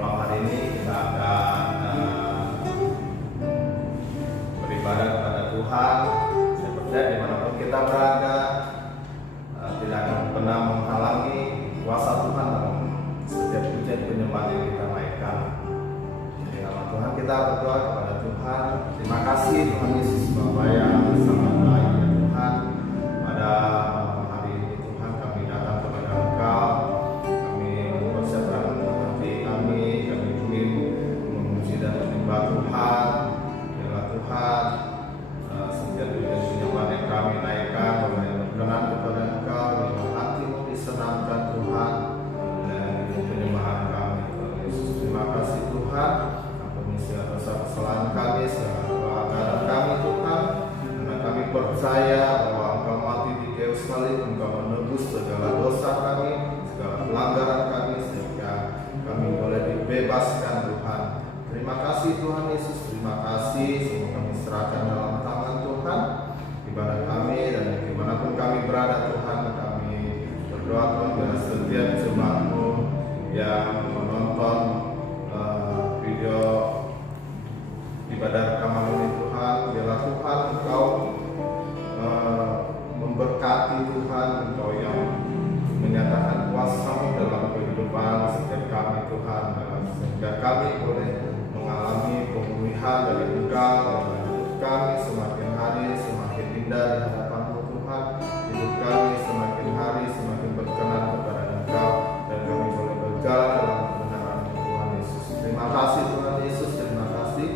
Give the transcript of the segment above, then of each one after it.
Malam hari ini kita akan beribadah kepada Tuhan. Saya percaya dimanapun kita berada, tidak akan pernah menghalangi kuasa Tuhan dalam setiap pujian penyembahan yang kita naikkan. Di nama Tuhan kita berdoa kepada Tuhan. Terima kasih Tuhan Yesus Bapa yang sangat baik ya Tuhan. Pada malam hari ini Tuhan kami datang kepada Engkau. Kami mempersiapkan hati kami ingin memuji dan menyembah Tuhan. Biarlah Tuhan setiap pujian penyembahan yang kami naikkan boleh berkenan kepada Engkau. Biarlah hatimu disenangkan Tuhan dan penyembahan kami. Tuhan Yesus, terima kasih Tuhan. Ampuni segala dosa kesalahan kami, segala pelanggaran kami Tuhan. Karena kami percaya bahwa Engkau mati di kayu salib, Engkau menebus segala dosa kami, segala pelanggaran kami, sehingga kami boleh dibebaskan Tuhan. Terima kasih Tuhan Yesus, terima kasih. Semua kami serahkan dalam tangan Tuhan. Ibadah kami dan dimanapun kami berada Tuhan, kami berdoa Tuhan biar setiap jemaat-Mu yang menonton video ibadah rekaman ini Tuhan, biarlah Tuhan Engkau memberkati Tuhan, Engkau yang menyatakan kuasa-Mu dalam kehidupan setiap kami Tuhan, sehingga kami boleh mengalami pemulihan dari Engkau, dan hidup kami semakin hari semakin indah di hadapan-Mu Tuhan. Hidup kami semakin hari semakin berkenan kepada Engkau, dan kami boleh berjalan dalam kebenaran Tuhan Yesus. Terima kasih Tuhan Yesus, terima kasih.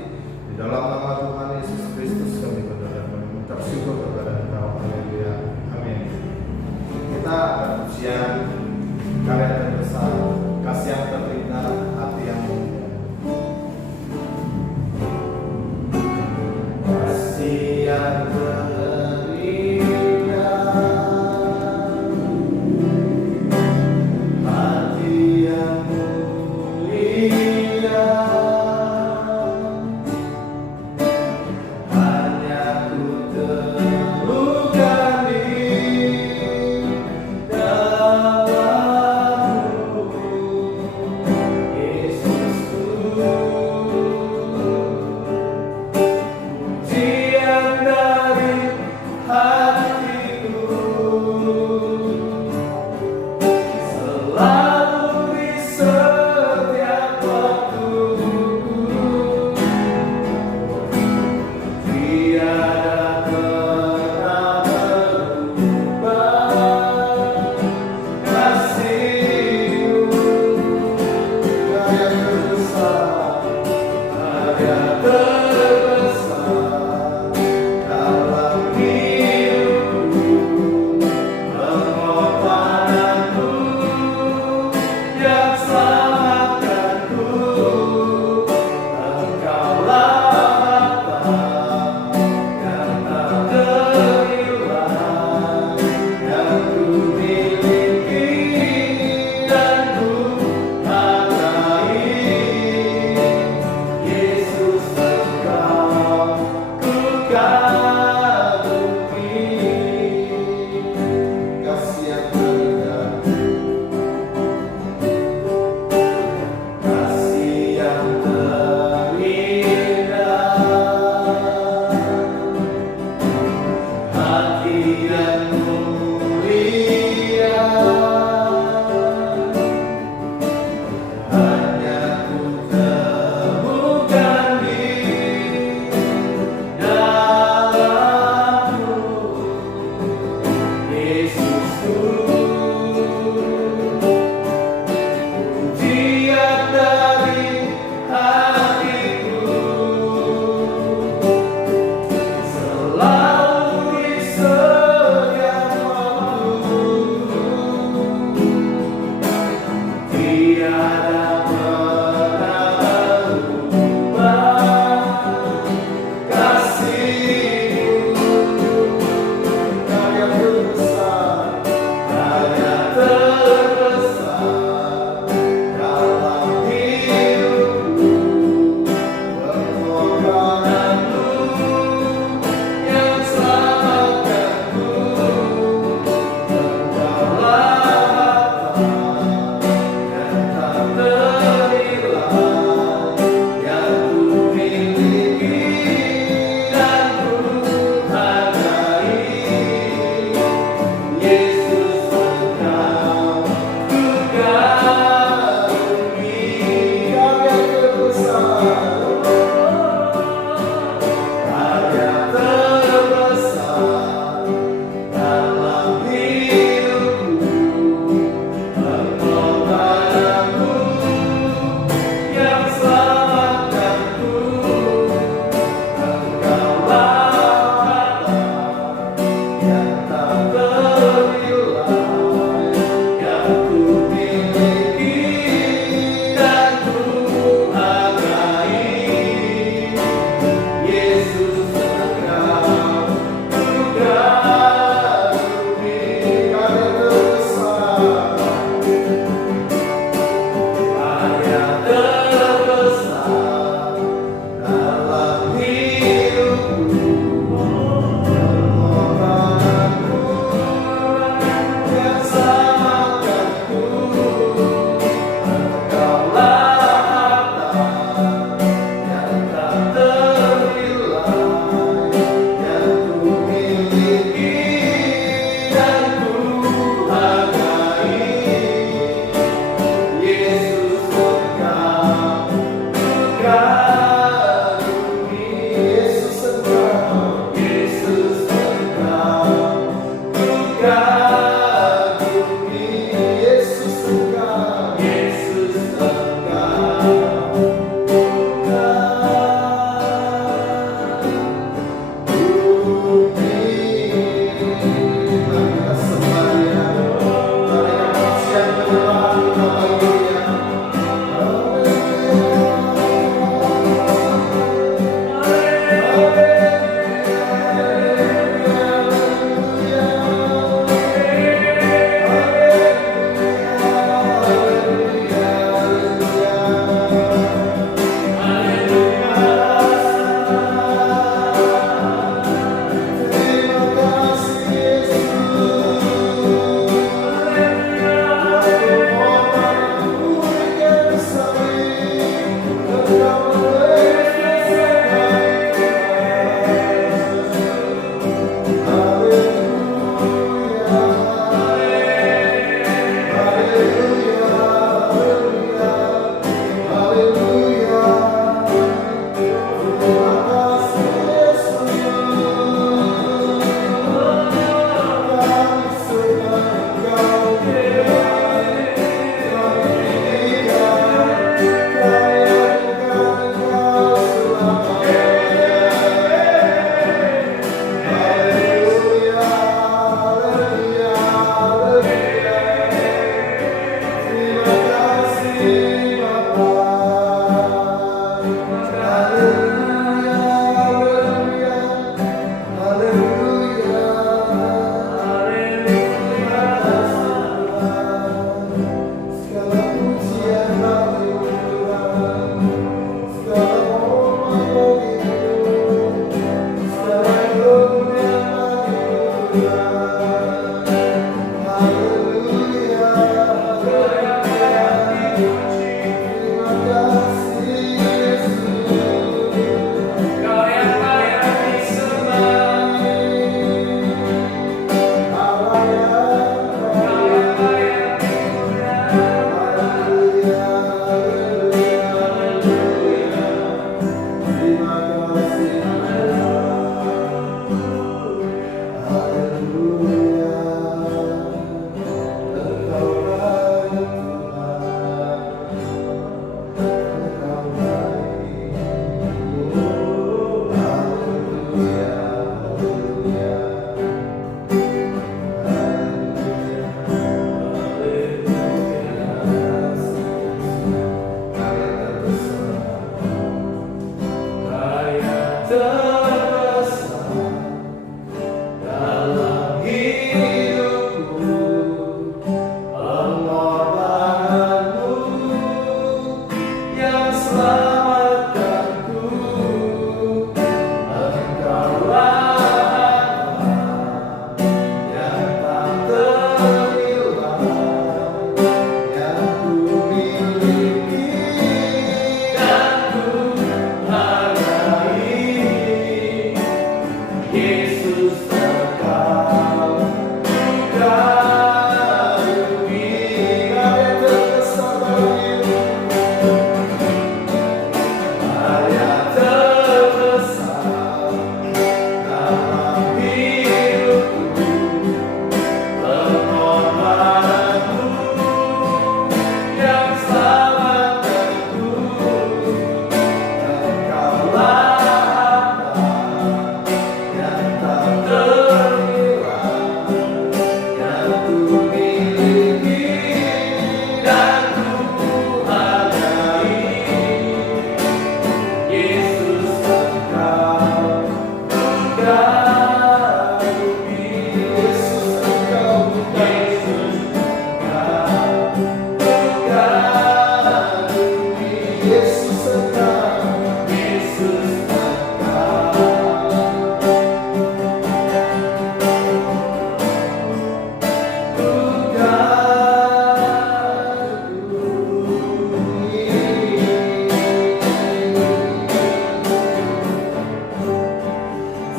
Di dalam nama Tuhan Yesus Kristus kami berdoa dan mengucap syukur kepada Engkau. Haleluya. Amin. Kita akan ujian karya terbesar, kasih yang terindah, hati yang mulia. Kasih yang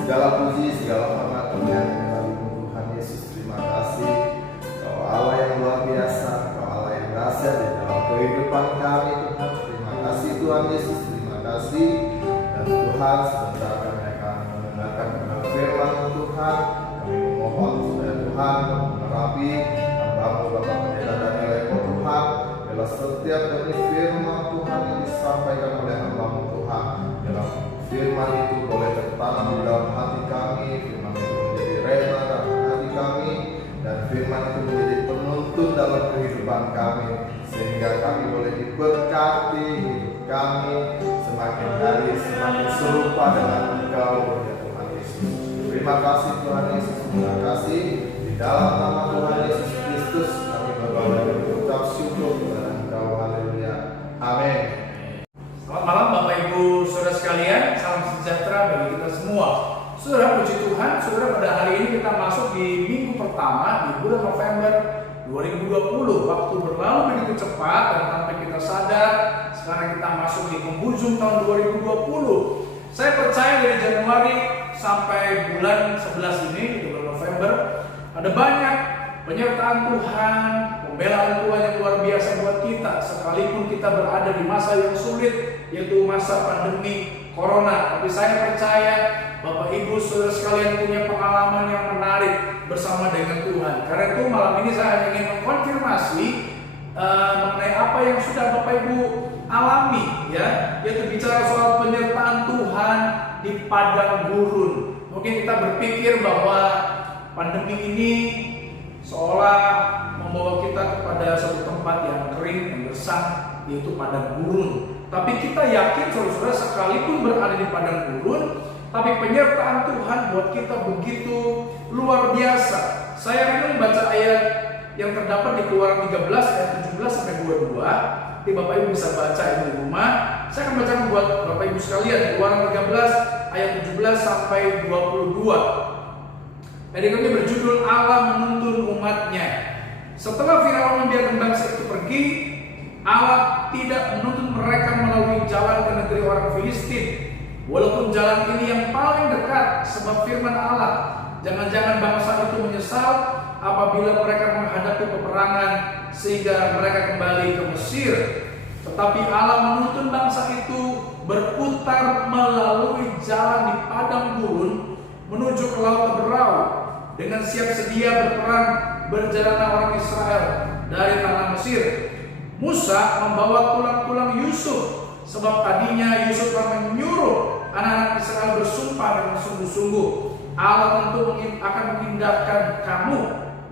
Segala puji, segala hormat kemuliaan bagi Tuhan Yesus. Terima kasih, Kau Allah yang luar biasa, Kau Allah yang dahsyat di dalam kehidupan kami Tuhan. Terima kasih Tuhan Yesus, terima kasih. Dan Tuhan, sebentar kami akan mendengarkan firman Tuhan. Kami memohon supaya Tuhan menerapi hamba-Mu Bapak Pendeta Daniel Eko Tuhan. Bila setiap benih firman Tuhan yang disampaikan oleh hamba-Mu Tuhan, dalam firman itu boleh tertanam di dalam hati kami, firman itu menjadi rema dalam hati kami, dan firman itu menjadi penuntun dalam kehidupan kami, sehingga kami boleh diberkati, hidup kami semakin hari semakin serupa dengan Engkau ya Tuhan Yesus. Terima kasih Tuhan Yesus, terima kasih. Di dalam nama Tuhan Yesus Kristus kami berdoa dan berucap syukur kepada Engkau. Haleluya. Amin. Selamat malam Bapak Ibu Saudara sekalian, salam sejahtera bagi kita semua. Saudara, puji Tuhan, saudara, pada hari ini kita masuk di minggu pertama di bulan November 2020. Waktu berlalu begitu cepat dan tanpa kita sadar, sekarang kita masuk di penghujung tahun 2020. Saya percaya dari Januari sampai bulan 11 ini, di bulan November, ada banyak penyertaan Tuhan, pembelaan Tuhan yang luar biasa buat kita, sekalipun kita berada di masa yang sulit, yaitu masa pandemi Corona. Tapi saya percaya Bapak Ibu Saudara sekalian punya pengalaman yang menarik bersama dengan Tuhan. Karena itu malam ini saya hanya ingin mengkonfirmasi mengenai apa yang sudah Bapak Ibu alami, ya, yaitu bicara soal penyertaan Tuhan di padang gurun. Mungkin kita berpikir bahwa pandemi ini seolah membawa kita kepada satu tempat yang kering, yang gersang, yaitu padang gurun. Tapi kita yakin saudara-saudara, sekalipun berada di padang gurun, tapi penyertaan Tuhan buat kita begitu luar biasa. Saya ingin membaca ayat yang terdapat di Keluaran 13 ayat 17 sampai 22. Nanti Bapak Ibu bisa baca ini di rumah. Saya akan baca buat Bapak Ibu sekalian. Keluaran 13 ayat 17 sampai 22. Ayat ini berjudul Allah menuntun umatnya. Setelah Firaun membiarkan bangsa itu pergi, Allah tidak menuntun mereka melalui jalan ke negeri orang Filistin, walaupun jalan ini yang paling dekat, sebab firman Allah, jangan-jangan bangsa itu menyesal apabila mereka menghadapi peperangan sehingga mereka kembali ke Mesir. Tetapi Allah menuntun bangsa itu berputar melalui jalan di padang gurun menuju ke laut Teberau, dengan siap sedia berperang berjalanlah orang Israel dari tanah Mesir. Musa membawa tulang-tulang Yusuf, sebab tadinya Yusuf telah menyuruh anak-anak Israel bersumpah dengan sungguh-sungguh, Allah tentu akan memindahkan kamu,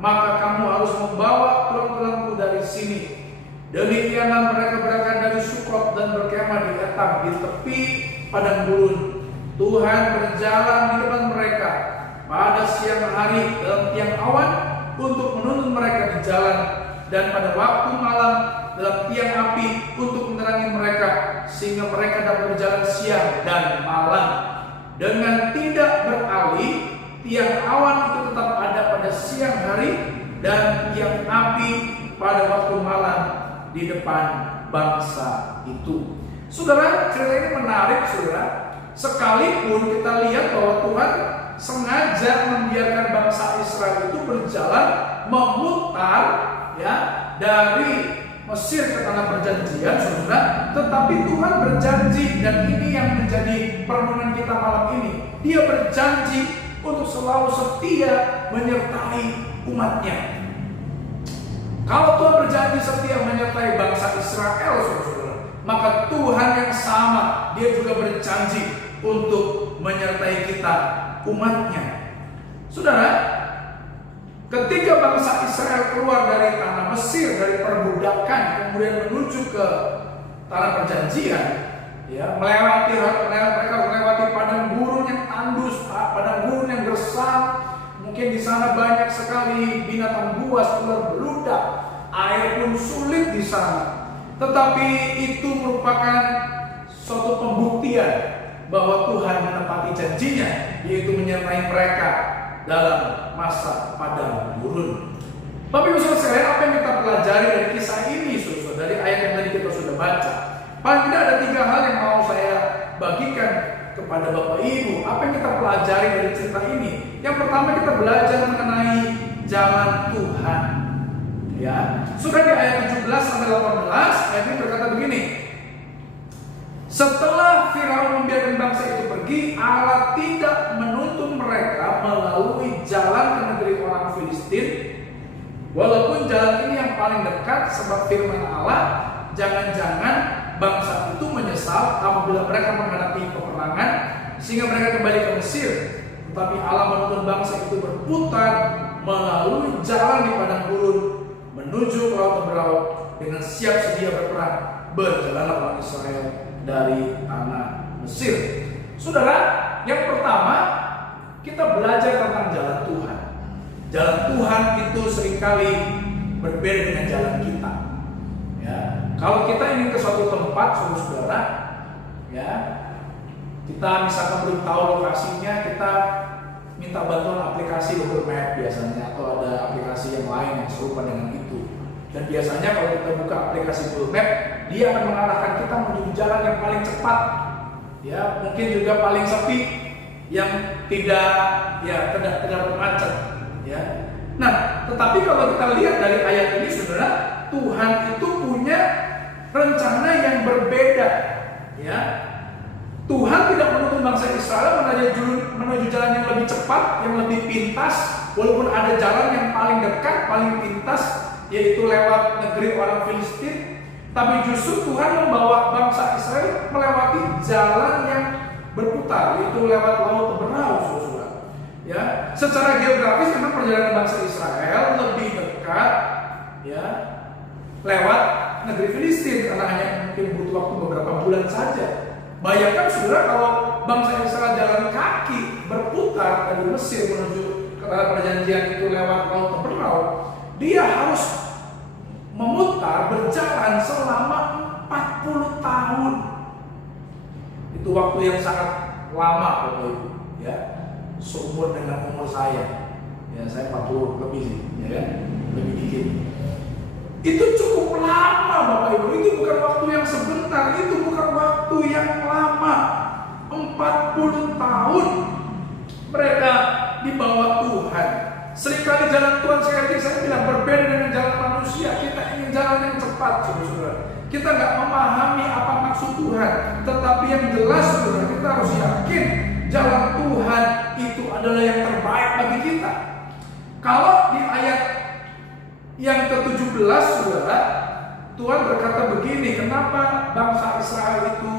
maka kamu harus membawa tulang-tulangku dari sini. Demikianlah mereka berangkat dari Sukot dan berkemah di Etam di tepi padang gurun. Tuhan berjalan di depan mereka pada siang hari dalam tiang awan untuk menuntun mereka di jalan, dan pada waktu malam dalam tiang api untuk menerangi mereka, sehingga mereka dapat berjalan siang dan malam dengan tidak beralih. Tiang awan itu tetap ada pada siang hari dan tiang api pada waktu malam di depan bangsa itu. Saudara, cerita ini menarik, saudara. Sekalipun kita lihat bahwa Tuhan sengaja membiarkan bangsa Israel itu berjalan memutar, ya, dari Mesir ke tanah perjanjian, saudara. Tetapi Tuhan berjanji, dan ini yang menjadi perenungan kita malam ini. Dia berjanji untuk selalu setia menyertai umatnya. Kalau Tuhan berjanji setia menyertai bangsa Israel, saudara, maka Tuhan yang sama, Dia juga berjanji untuk menyertai kita, umatnya. Saudara, ketika bangsa Israel keluar dari tanah Mesir, dari perbudakan, kemudian menuju ke tanah perjanjian, ya, mereka melewati padang gurun yang tandus, padang gurun yang gersang. Mungkin di sana banyak sekali binatang buas, ular beludak, air pun sulit di sana. Tetapi itu merupakan suatu pembuktian bahwa Tuhan menepati janjinya, yaitu menyertai mereka dalam masa padang gurun. Tapi saudara sekalian, apa yang kita pelajari dari kisah ini, saudara, dari ayat yang tadi kita sudah baca? Paling tidak ada 3 hal yang mau saya bagikan kepada Bapak Ibu. Apa yang kita pelajari dari cerita ini? Yang pertama kita belajar mengenai jalan Tuhan. Ya, sudah di ayat 17 sampai 18 ayat ini berkata begini. Setelah Firaun membiarkan bangsa itu pergi, Allah tidak menuntun mereka melalui jalan ke negeri orang Filistin. Walaupun jalan ini yang paling dekat, sebab firman Allah, jangan-jangan bangsa itu menyesal apabila mereka menghadapi peperangan sehingga mereka kembali ke Mesir. Tetapi Allah menuntun bangsa itu berputar melalui jalan di padang gurun menuju ke laut Teberau dengan siap sedia berperang. Berjalanlah orang Israel dari tanah Mesir. Saudara, yang pertama kita belajar tentang jalan Tuhan. Jalan Tuhan itu seringkali berbeda dengan jalan kita. Ya, kalau kita ingin ke suatu tempat, saudara, ya, kita misalkan belum tahu lokasinya, kita minta bantuan aplikasi Google Map biasanya, atau ada aplikasi yang lain yang serupa dengan itu. Dan biasanya kalau kita buka aplikasi Google Map, dia akan mengarahkan kita menuju jalan yang paling cepat, ya, mungkin juga paling sepi, yang tidak macet, ya. Nah, tetapi kalau kita lihat dari ayat ini, saudara, Tuhan itu punya rencana yang berbeda, ya. Tuhan tidak menuntun bangsa Israel menuju jalan yang lebih cepat, yang lebih pintas, walaupun ada jalan yang paling dekat, paling pintas, yaitu lewat negeri orang Filistin. Tapi justru Tuhan membawa bangsa Israel melewati jalan yang berputar, yaitu lewat laut Teberau, saudara. Ya, secara geografis memang perjalanan bangsa Israel lebih dekat, ya, lewat negeri Filistin karena hanya mungkin butuh waktu beberapa bulan saja. Bayangkan saudara kalau bangsa Israel jalan kaki berputar dari Mesir menuju ke tanah perjanjian itu lewat laut Teberau, dia harus memutar berjalan selama 40 tahun. Itu waktu yang sangat lama, Bapak Ibu, ya. Seumur dengan umur saya. Ya, saya 40 lebih sih, ya kan? Lebih dikit. Itu cukup lama, Bapak Ibu. Itu bukan waktu yang sebentar, itu bukan waktu yang lama. 40 tahun mereka dibawa Tuhan. Seringkali jalan Tuhan, sekali saya bilang, berbeda dengan jalan manusia. Kita ingin jalan yang cepat, saudara. Kita nggak memahami apa maksud Tuhan. Tetapi yang jelas, saudara, kita harus yakin jalan Tuhan itu adalah yang terbaik bagi kita. Kalau di ayat yang ke-17, saudara, Tuhan berkata begini, kenapa bangsa Israel itu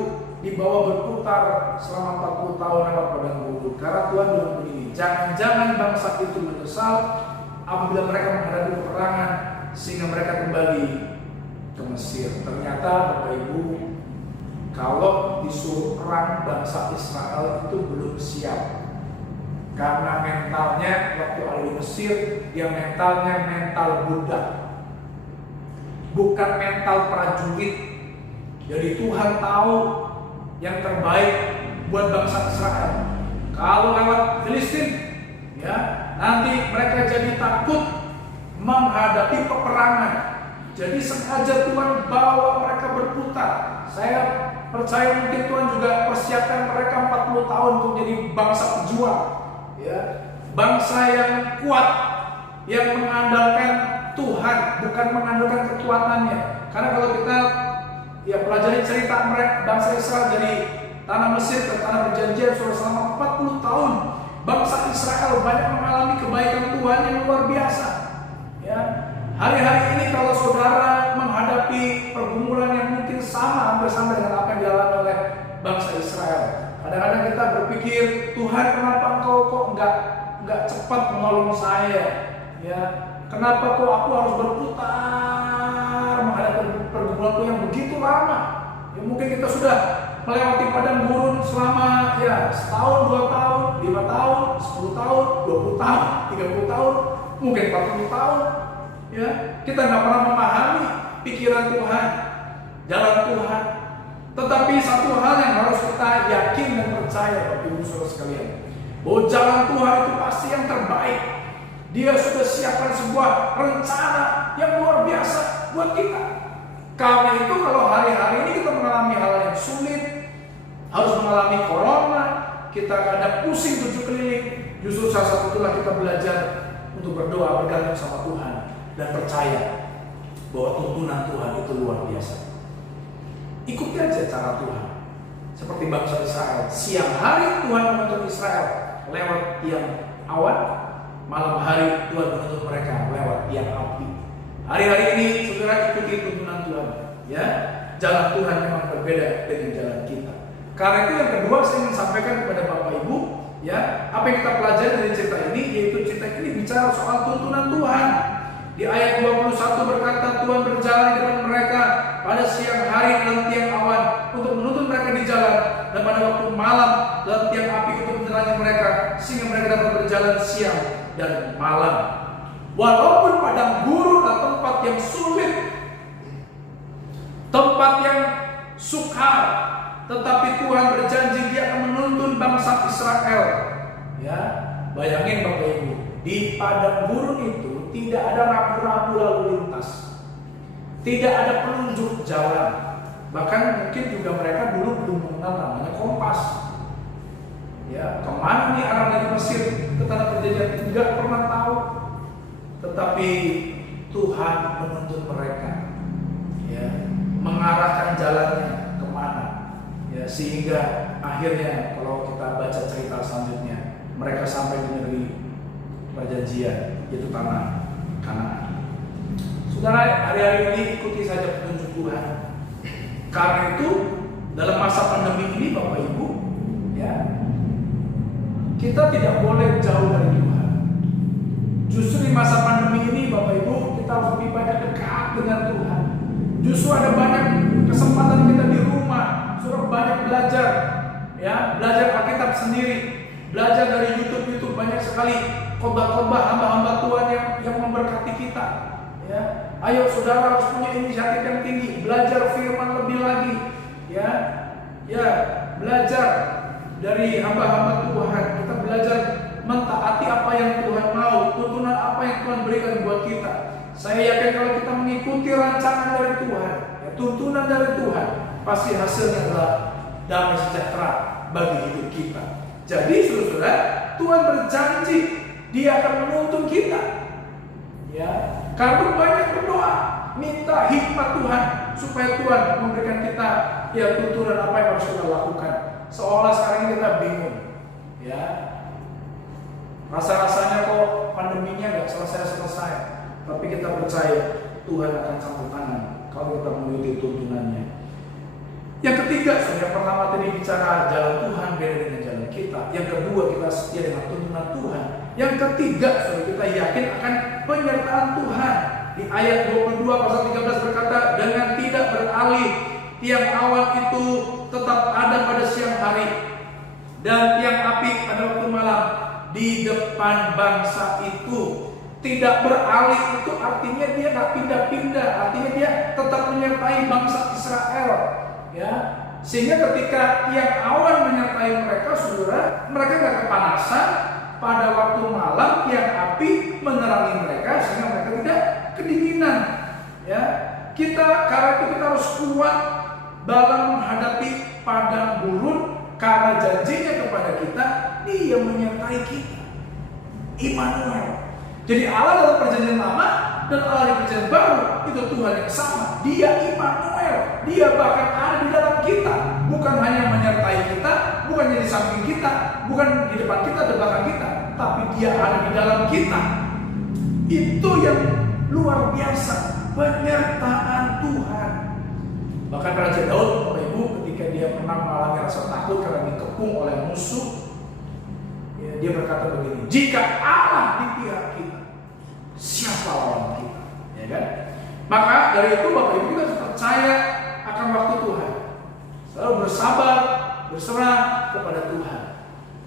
dibawa berputar selama 40 tahun lewat padang gurun? Karena Tuhan bilang begini, jangan-jangan bangsa itu menyesal apabila mereka menghadapi peperangan sehingga mereka kembali ke Mesir. Ternyata, Bapak Ibu, kalau disuruh perang, bangsa Israel itu belum siap. Karena mentalnya waktu ada di Mesir, dia mentalnya mental budak, bukan mental prajurit. Jadi Tuhan tahu yang terbaik buat bangsa Israel. Kalau lewat Filistin, ya, nanti mereka jadi takut menghadapi peperangan. Jadi sengaja Tuhan bawa mereka berputar. Saya percaya mungkin Tuhan juga persiapkan mereka 40 tahun untuk jadi bangsa pejuang, ya, bangsa yang kuat, yang mengandalkan Tuhan, bukan mengandalkan kekuatannya. Karena kalau kita pelajari cerita mereka, bangsa Israel dari tanah Mesir ke tanah perjanjian selama 40 tahun, bangsa Israel banyak mengalami kebaikan Tuhan yang luar biasa. Ya, hari-hari ini kalau saudara menghadapi pergumulan yang mungkin hampir sama dengan apa yang dialami oleh bangsa Israel, kadang-kadang kita berpikir, Tuhan, kenapa engkau kok nggak cepat menolong saya? Ya, kenapa kok aku harus berputar menghadapi pergumulanku yang begitu lama? Ya, mungkin kita sudah melewati padang gurun selama setahun, 2 tahun, 5 tahun, 10 tahun, 20 tahun, 30 tahun, mungkin 40 tahun. Ya, kita nggak pernah memahami pikiran Tuhan, jalan Tuhan. Tetapi satu hal yang harus kita yakin dan percaya, Bapak Ibu Saudara sekalian, bahwa jalan Tuhan itu pasti yang terbaik. Dia sudah siapkan sebuah rencana yang luar biasa buat kita. Karena itu kalau hari-hari ini kita mengalami hal yang sulit, harus mengalami corona, kita kadang pusing 7 keliling. Justru salah satu itulah kita belajar untuk berdoa, bergantung sama Tuhan, dan percaya bahwa tuntunan Tuhan itu luar biasa. Ikuti aja cara Tuhan. Seperti bangsa Israel, siang hari Tuhan menuntun Israel lewat tiang awan, malam hari Tuhan menuntun mereka lewat tiang api. Hari-hari ini saudara ikuti tuntunan Tuhan, ya. Jalan Tuhan memang berbeda dengan jalan kita. Karena itu yang kedua saya ingin sampaikan kepada Bapak Ibu, ya, apa yang kita pelajari dari cerita ini, yaitu cerita ini bicara soal tuntunan Tuhan. Di ayat 21 berkata, Tuhan berjalan di depan mereka pada siang hari dalam tiang awan untuk menuntun mereka di jalan, dan pada waktu malam dalam tiang api untuk menerangi mereka, sehingga mereka dapat berjalan siang dan malam. Walaupun padang gurun adalah tempat yang sulit, tempat yang sukar, tetapi Tuhan berjanji Dia akan menuntun bangsa Israel. Ya, bayangin Bapak Ibu, di padang gurun itu tidak ada rambu-rambu lalu lintas, tidak ada penunjuk jalan. Bahkan mungkin juga mereka dulu belum mengenal namanya kompas. Ya, kemana nih arah dari Mesir ke tanah perjanjian, tidak pernah tahu. Tetapi Tuhan menuntun mereka, ya, mengarahkan jalannya kemana, ya, sehingga akhirnya kalau kita baca cerita selanjutnya, mereka sampai di negeri perjanjian, yaitu tanah Kanaan. Saudara, hari-hari ini ikuti saja petunjuk Tuhan. Karena itu dalam masa pandemi ini Bapak Ibu, ya, kita tidak boleh jauh dari Tuhan. Justru di masa pandemi ini Bapak Ibu, kita harus lebih banyak dekat dengan Tuhan. Justru ada banyak kesempatan kita di rumah, suruh banyak belajar, ya, belajar Alkitab sendiri, belajar dari YouTube banyak sekali khotbah-khotbah hamba-hamba Tuhan yang memberkati kita. Ya, ayo saudara harus punya inisiatif yang tinggi, belajar firman lebih lagi, ya, belajar dari hamba-hamba Tuhan. Kita belajar mentaati apa yang Tuhan mau, tuntunan apa yang Tuhan berikan buat kita. Saya yakin kalau kita mengikuti rancangan dari Tuhan, ya, tuntunan dari Tuhan, pasti hasilnya adalah damai sejahtera bagi hidup kita. Jadi saudara, Tuhan berjanji Dia akan menuntun kita. Ya, karena banyak berdoa, minta hikmat Tuhan supaya Tuhan memberikan kita, ya, tuntunan apa yang harus kita lakukan. Seolah sekarang ini kita bingung, ya. Rasa-rasanya kok pandeminya nggak selesai-selesai, tapi kita percaya Tuhan akan campur tangan kalau kita mengikuti tuntunannya. Yang ketiga, yang pertama tadi bicara jalan Tuhan beda dengan jalan kita. Yang kedua, kita setia dengan tuntunan Tuhan. Yang ketiga, kita yakin akan penyertaan Tuhan. Di ayat 22 pasal 13 berkata, dengan tidak beralih tiang awan itu tetap ada pada siang hari, dan tiang api pada waktu malam di depan bangsa itu. Tidak beralih itu artinya dia nggak pindah-pindah, artinya dia tetap menyertai bangsa Israel. Ya, sehingga ketika tiang awan menyertai mereka, saudara, mereka nggak kepanasan. Pada waktu malam tiang api menerangi mereka sehingga mereka tidak kedinginan. Ya, karena itu kita harus kuat dalam menghadapi padang gurun, karena janjinya kepada kita, Dia menyertai kita. Immanuel. Jadi Allah dalam perjanjian lama dan Allah di perjanjian baru itu Tuhan yang sama. Dia Immanuel. Dia bahkan ada di dalam kita, bukan hanya menyertai kita, bukan di samping kita, bukan di depan kita, di belakang kita, tapi Dia ada di dalam kita. Itu yang luar biasa, penyertaan Tuhan. Bahkan Raja Daud, Bapak Ibu, ketika dia pernah mengalami rasa takut karena dikepung oleh musuh, ya, dia berkata begini, jika Allah di pihak kita, siapa lawan kita? Ya kan? Maka dari itu Bapak Ibu kita harus percaya akan waktu Tuhan. Selalu bersabar, berserah kepada Tuhan.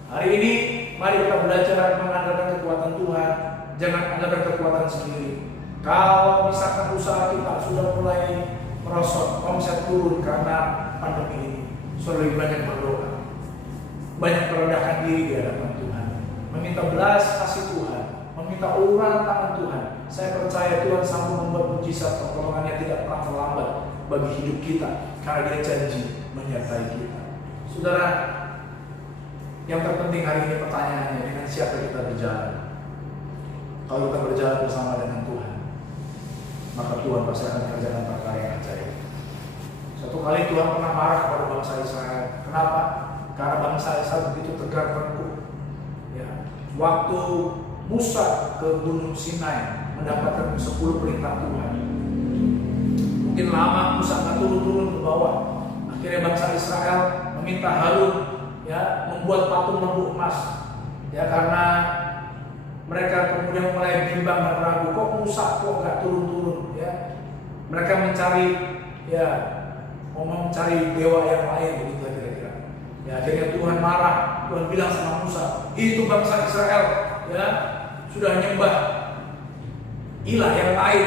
Hari ini mari kita belajar mengandalkan kekuatan Tuhan, jangan andalkan kekuatan sendiri. Kalau misalkan usaha kita sudah mulai merosot, omset turun karena pandemi ini, sudah lebih banyak berdoa, banyak merendahkan diri di hadapan Tuhan, meminta belas kasih Tuhan, meminta uluran tangan Tuhan. Saya percaya Tuhan sanggup membuat mujizat, pertolongannya tidak pernah terlambat bagi hidup kita, karena Dia janji menyertai kita. Saudara, yang terpenting hari ini pertanyaannya, dengan siapa kita berjalan? Kalau kita berjalan bersama dengan Tuhan, maka Tuhan pasti akan mengerjakan perkara yang ajaib. Satu kali Tuhan pernah marah kepada bangsa Israel. Kenapa? Karena bangsa Israel begitu tegar tengkuk. Ya. Waktu Musa ke Gunung Sinai mendapatkan 10 perintah Tuhan, mungkin lama Musa nggak turun-turun ke bawah. Akhirnya bangsa Israel meminta Harun ya membuat patung lembu emas. Ya, karena mereka kemudian mulai bimbang dan ragu, kok Musa kok nggak turun-turun ya. Mereka mencari ya mau mencari dewa yang lain begitu kira-kira. Ya, akhirnya Tuhan marah. Tuhan bilang sama Musa, itu bangsa Israel ya sudah nyembah ilah yang lain.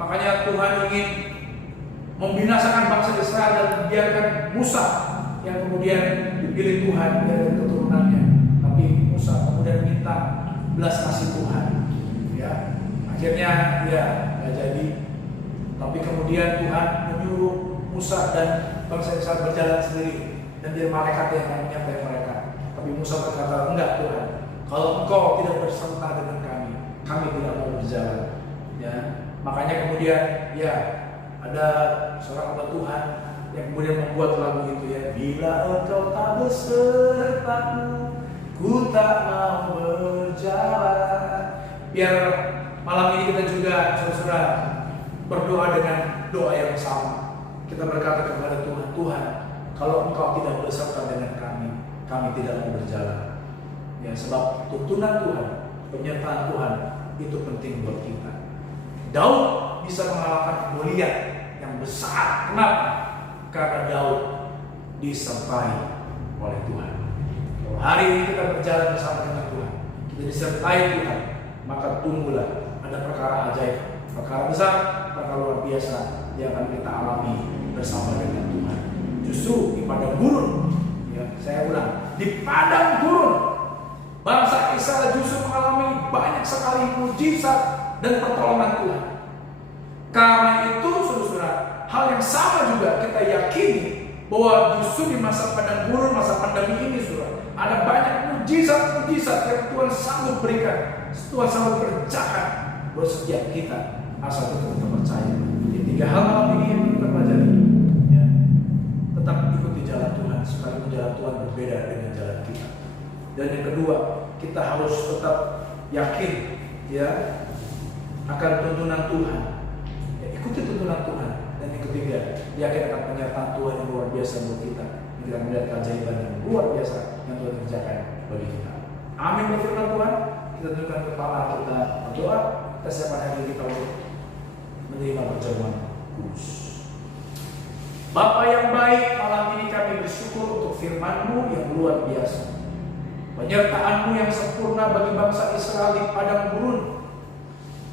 Makanya Tuhan ingin membinasakan bangsa Israel dan biarkan Musa yang kemudian dipilih Tuhan dari keturunannya. Tapi Musa kemudian minta belas kasih Tuhan. Ya, akhirnya ya nggak jadi. Tapi kemudian Tuhan menyuruh Musa dan bangsa Israel berjalan sendiri, dan dia malaikat yang akan menyertai mereka. Tapi Musa berkata, enggak Tuhan, kalau Engkau tidak berserta dengan kami tidak mau berjalan. Ya, makanya kemudian ya ada seorang hamba Tuhan yang kemudian membuat lagu itu ya, bila Engkau tak besertaku, ku tak mau berjalan. Biar malam ini kita juga saudara berdoa dengan doa yang sama. Kita berkata kepada Tuhan, Tuhan, kalau Engkau tidak beserta dengan kami tidak mau berjalan. Ya, sebab tuntunan Tuhan, penyertaan Tuhan itu penting buat kita. Daud bisa mengalahkan Goliat yang besar. Kenapa? Karena Daud disertai oleh Tuhan. Kalau hari ini kita berjalan bersama dengan Tuhan, kita disertai Tuhan, maka tunggulah ada perkara ajaib, perkara besar, perkara luar biasa yang akan kita alami bersama dengan Tuhan. Justru di padang gurun, ya, saya ulang, di padang gurun bangsa Israel justru mengalami banyak sekali mujizat dan pertolongan Tuhan. Karena itu saudara, hal yang sama juga kita yakini bahwa justru di masa padang gurun, masa pandemi ini saudara, ada banyak mujizat-mujizat yang Tuhan sanggup berikan, Tuhan sanggup kerjakan buat setiap kita, asal kita percaya. Jadi 3 hal malam ini yang kita pelajari. Ya. Tetap ikuti jalan Tuhan, sekalipun jalan Tuhan berbeda dengan jalan kita. Dan yang kedua, kita harus tetap yakin ya akan tuntunan Tuhan. Ya, ikuti tuntunan Tuhan. Dan yang ketiga, yakin akan penyertaan Tuhan yang luar biasa buat kita. Kita melihat keajaiban yang luar biasa yang Tuhan kerjakan bagi kita. Amin. Berfirman Tuhan, kita tundukkan kepala kita berdoa. Kita siapkan hati kita untuk menerima perjamuan kudus. Bapa yang baik, malam ini kami bersyukur untuk firman-Mu yang luar biasa. Penyertaan-Mu yang sempurna bagi bangsa Israel di padang gurun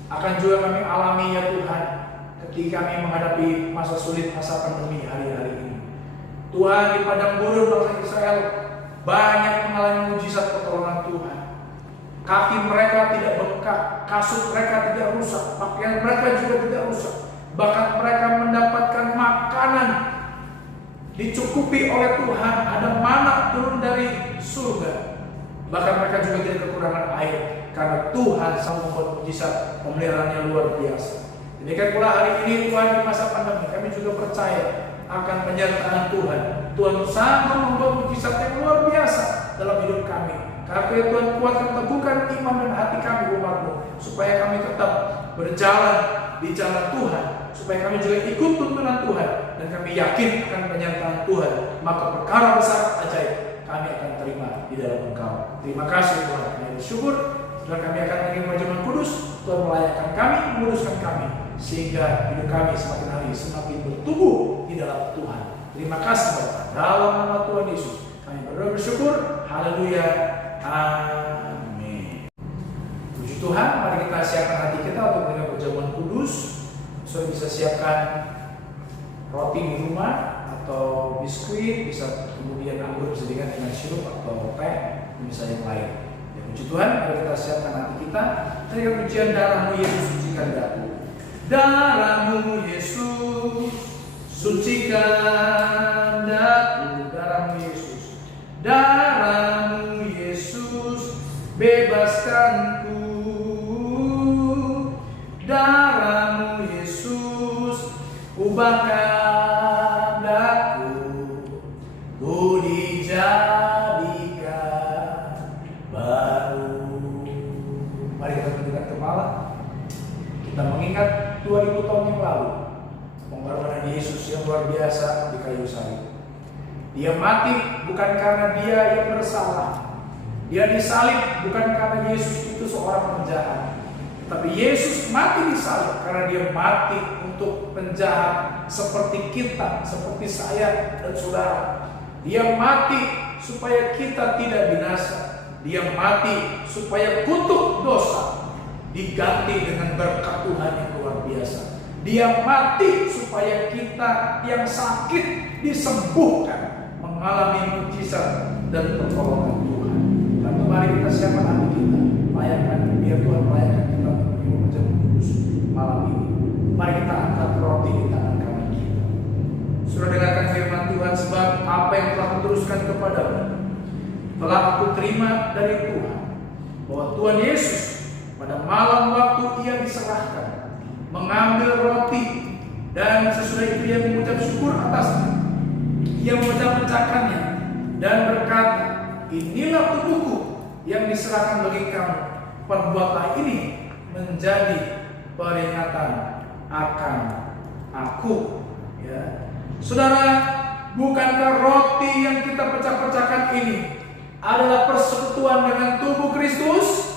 akan juga kami alami ya Tuhan ketika kami menghadapi masa sulit, masa pandemi hari-hari ini. Tuhan, di padang gurun bangsa Israel banyak mengalami mujizat pertolongan Tuhan. Kaki mereka tidak bengkak, kasut mereka tidak rusak, pakaian mereka juga tidak rusak. Bahkan mereka mendapatkan makanan dicukupi oleh Tuhan, ada mana turun dari surga. Bahkan mereka juga tidak kekurangan air karena Tuhan sanggup membuat mujizat, pemeliharaannya luar biasa. Demikian pula hari ini Tuhan, di masa pandemi kami juga percaya akan penyertaan Tuhan. Tuhan sanggup membuat mujizat yang luar biasa dalam hidup kami. Karena Tuhan kuatkan, teguhkan iman dan hati kami umat-Mu, supaya kami tetap berjalan di jalan Tuhan, supaya kami juga ikut tuntunan Tuhan, dan kami yakin akan penyertaan Tuhan. Maka perkara besar ajaib kami akan terima di dalam Engkau. Terima kasih Tuhan, kami bersyukur. Dan kami akan menerima perjamuan kudus. Tuhan melayakkan kami, menguduskan kami, sehingga hidup kami semakin hari semakin bertumbuh di dalam Tuhan. Terima kasih Bapak, dalam nama Tuhan Yesus kami berdoa bersyukur. Haleluya, amin. Puji Tuhan, mari kita siapkan hati kita untuk menerima perjamuan kudus. Saudara bisa siapkan roti di rumah atau biskuit, bisa kemudian anggur disediakan dengan sirup atau teh, bisa yang lain. Ya, puji Tuhan, mari kita siapkan hati kita. Teriak pujian, darah-Mu Yesus sucikan daku. Darah-Mu Yesus sucikan daku, darah-Mu Yesus lampiaskanku. Darah-Mu Yesus ubahkan daku, ku dijadikan baru. Mari kita tundukkan kepala. Kita mengingat 2000 tahun yang lalu pengorbanan Yesus yang luar biasa di kayu salib. Dia mati bukan karena dia yang bersalah. Dia disalib bukan karena Yesus itu seorang penjahat. Tapi Yesus mati di salib karena dia mati untuk penjahat seperti kita, seperti saya dan saudara. Dia mati supaya kita tidak binasa. Dia mati supaya kutuk dosa diganti dengan berkat Tuhan yang luar biasa. Dia mati supaya kita yang sakit disembuhkan, mengalami mujizat dan pertolongan Tuhan. Dan mari kita siapkan hati kita, layakan biar Tuhan melayakan kita menuju menjadi kudus malam ini. Mari kita angkat roti di tangan kanan kita. Sudah dengarkan firman Tuhan, sebab apa yang telah kuteruskan kepadamu telah aku terima dari Tuhan, bahwa Tuhan Yesus pada malam waktu ia diserahkan mengambil roti, dan sesudah itu ia mengucap syukur atasnya. Ia memecah-pecahkannya dan berkata, inilah tubuhku yang diserahkan bagi kamu. Perbuatlah ini menjadi peringatan akan aku. Ya. Saudara, bukankah roti yang kita pecah-pecahkan ini adalah persekutuan dengan tubuh Kristus?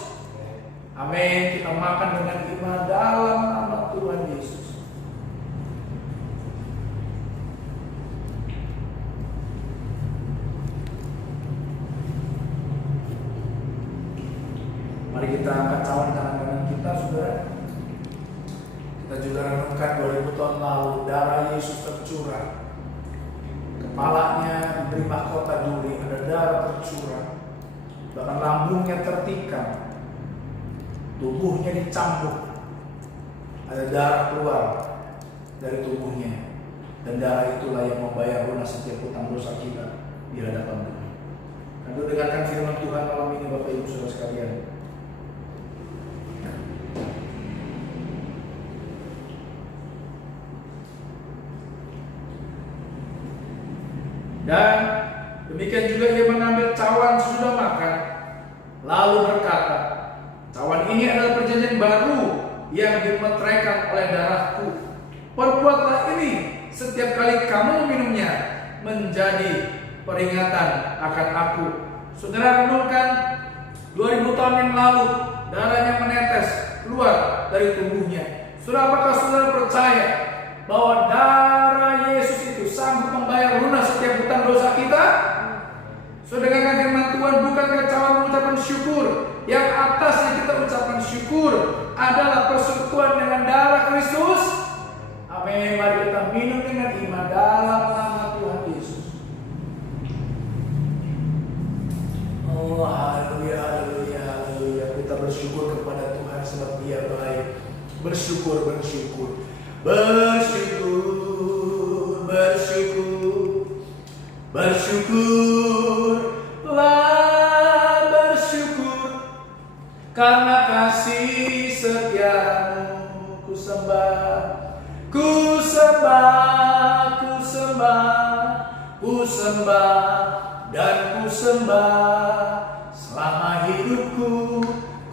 Amin. Kita makan dengan iman dalam nama Tuhan Yesus. Mari kita angkat cawan tangan kanan kita, saudara. Kita juga renungkan 2000 tahun lalu darah Yesus tercurah. Kepalanya diberi mahkota duri, ada darah tercurah. Bahkan lambungnya tertikam. Tubuhnya dicambuk, ada darah keluar dari tubuhnya, dan darah itulah yang membayar lunas setiap hutang dosa kita di hadapan Tuhan. Tentu dengarkan firman Tuhan malam ini, Bapak Ibu Saudara sekalian. Dan demikian juga ia mengambil cawan sesudah makan, lalu berkata, cawan ini adalah perjanjian baru yang dimeteraikan oleh darahku. Perbuatlah ini setiap kali kamu meminumnya menjadi peringatan akan aku. Saudara renungkan 2000 tahun yang lalu darahnya menetes keluar dari tubuhnya. Saudara, apakah saudara percaya bahwa darah Yesus itu sanggup membayar lunas setiap hutang dosa kita? Saudara, dengarkan firman Tuhan, bukankah cawan mengucapkan syukur? Yang atasnya kita ucapkan syukur adalah persekutuan dengan darah Kristus. Amin. Mari kita minum dengan iman dalam nama Tuhan Yesus. Oh, haleluya, haleluya, haleluya. Kita bersyukur kepada Tuhan sebab Dia baik. Bersyukur, bersyukur, bersyukur, bersyukur, bersyukurlah. Karena kasih setiamu ku sembah, ku sembah, ku sembah, ku sembah, dan ku sembah. Selama hidupku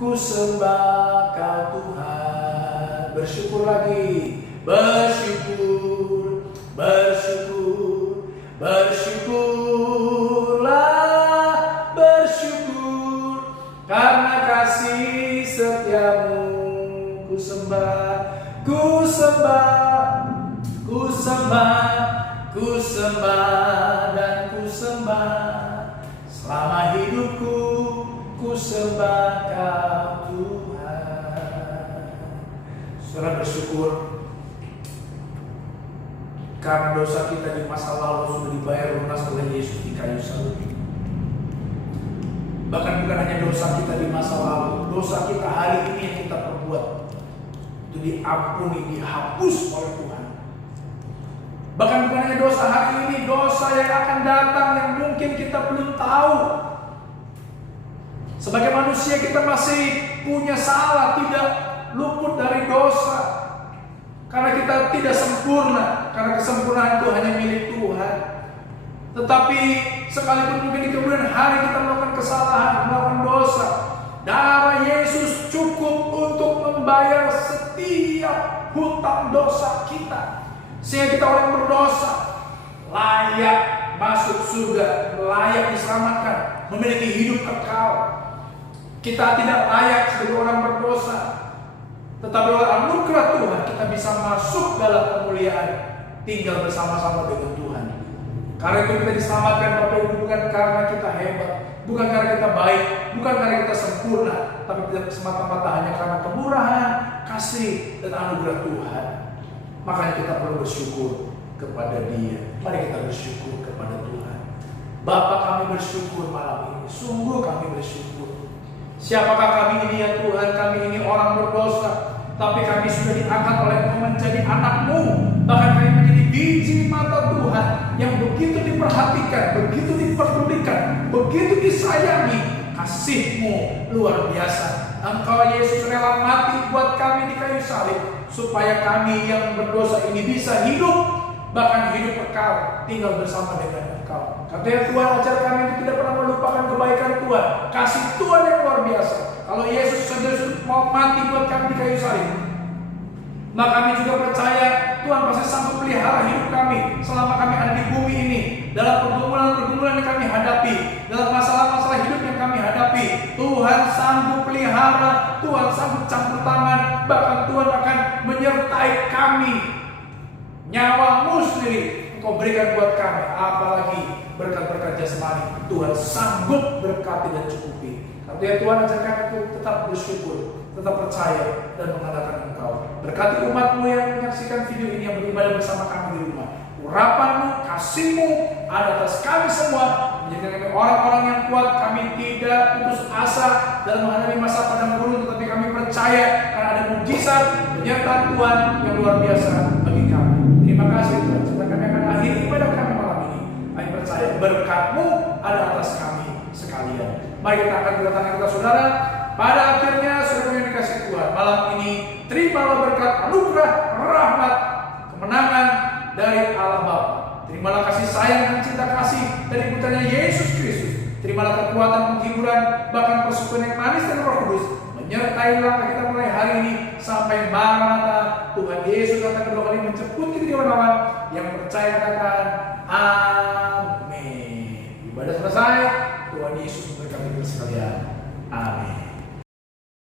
ku sembah Kau Tuhan. Bersyukur lagi, bersyukur, bersyukur, bersyukurlah, bersyukur. Karena kasih setiamu ku sembah, ku sembah, ku sembah, ku sembah, dan ku sembah. Selama hidupku ku sembah Kau Tuhan. Saudara bersyukur karena dosa kita di masa lalu sudah dibayar lunas oleh Yesus di kayu salib. Bahkan bukan hanya dosa kita di masa lalu, dosa kita hari ini yang kita perbuat itu diampuni, dihapus oleh Tuhan. Bahkan bukan hanya dosa hari ini, dosa yang akan datang yang mungkin kita belum tahu. Sebagai manusia kita masih punya salah, tidak luput dari dosa. Karena kita tidak sempurna, karena kesempurnaan itu hanya milik Tuhan. Tetapi sekalipun mungkin di kemudian hari kita melakukan kesalahan, melakukan dosa, darah Yesus cukup untuk membayar setiap hutang dosa kita. Sehingga kita orang berdosa layak masuk surga, layak diselamatkan, memiliki hidup kekal. Kita tidak layak sebagai orang berdosa, tetapi oleh anugerah Tuhan kita bisa masuk dalam kemuliaan, tinggal bersama-sama dengan Tuhan. Karena itu kita diselamatkan Bapak Ibu, bukan karena kita hebat, bukan karena kita baik, bukan karena kita sempurna, tapi tidak semata-mata hanya karena kemurahan, kasih, dan anugerah Tuhan. Makanya kita perlu bersyukur kepada Dia. Mari kita bersyukur kepada Tuhan. Bapa, kami bersyukur malam ini, sungguh kami bersyukur. Siapakah kami ini ya Tuhan? Kami ini orang berdosa, tapi kami sudah diangkat oleh-Mu menjadi anak-Mu. Bahkan kami menjadi biji mata Tuhan yang begitu diperhatikan, begitu diperdulikan, begitu disayangi. Kasih-Mu luar biasa. Engkau Yesus rela mati buat kami di kayu salib, supaya kami yang berdosa ini bisa hidup, bahkan hidup kekal, tinggal bersama dengan Engkau. Katanya Tuhan ajar kami untuk tidak pernah melupakan kebaikan Tuhan, kasih Tuhan yang luar biasa. Kalau Yesus saja mau mati buat kami di kayu salib, maka kami juga percaya Tuhan pasti sanggup pelihara hidup kami selama kami ada di bumi ini. Dalam pergumulan-pergumulan yang kami hadapi, dalam masalah-masalah hidup yang kami hadapi, Tuhan sanggup pelihara, Tuhan sanggup campur tangan, bahkan Tuhan akan menyertai kami. Nyawa-Mu sendiri Engkau berikan buat kami, apalagi berkat-berkat jasmani. Tuhan sanggup berkati dan cukupi. Artinya Tuhan ajarkan aku tetap bersyukur, tetap percaya dan mengandalkan Engkau. Berkati umat-Mu yang menyaksikan video ini, yang beribadah bersama kami di rumah. Urapan-Mu, kasih-Mu ada atas kami semua, menjadikan kami orang-orang yang kuat. Kami tidak putus asa dalam menghadapi masa padang gurun, tetapi kami percaya karena ada mujizat penyertaan Tuhan yang luar biasa bagi kami. Terima kasih Tuhan. Setelah kami akan akhiri ibadah kami malam ini, kami percaya berkat-Mu ada atas kami sekalian. Mari kita akan berdatangan kita saudara. Pada akhirnya saudara yang dikasih Tuhan, malam ini terimalah berkat, anugerah, rahmat, kemenangan dari Allah Bapa. Terimalah kasih sayang dan cinta kasih dari putranya Yesus Kristus. Terimalah kekuatan, penghiburan, bahkan persekutuan yang manis dan Roh Kudus menyertai langkah kita mulai hari ini sampai Maranatha. Tuhan Yesus datang kedua kali menjemput kita di mana-mana. Yang percaya katakan amin. Ibadah selesai. Tuhan Yesus memberkati kita sekalian. Amin.